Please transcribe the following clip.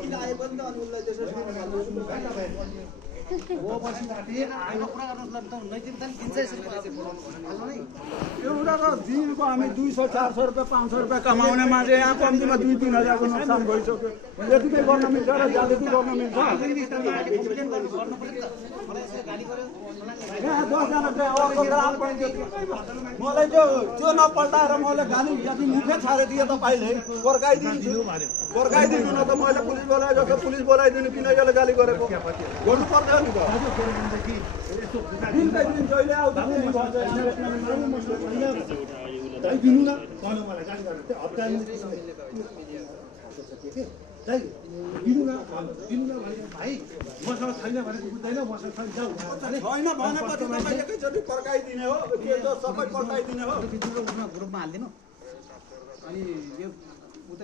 किन आए पनि त अनि उसलाई त्यसो वो पछि राति आएको कुरा गर्नु त नैतिकता दिन्छ एउटाको दिनको हामी 200 400 रुपियाँ 500 रुपियाँ कमाउने मान्छे यहाँ कम्तीमा 2-3 हजारको नोक्सान भइसक्यो यतिकै गर्न मिल्छ र ज्यादै गर्न मिल्छ यहाँ 10 जना अर्को ग्राम पञ्चायत मलाई त्यो नपल्टाएर मैले गाली यदि मुखै छाडिदिए तपाईँले पर्काइदिनु न त मैले पुलिस बोलाए जस्तो पुलिस बोलाइदिनु किन यसले गाली गरेको गर्नु पर्दैन नि त दिनकै दिन जहिले आउँदा दिनु न भन्नु मलाई गाली गरेर त्यो हप्तामा दिनु न भने भाइ मसँग छैन भनेको बुझ्दैन मसँग छैन जाऊ छैन भनेपछि तपाईँ एकैचोटि पर्काइदिने हो त्यो सबै पर्काइदिने हो ग्रुपमा हालिदिनु अनि यो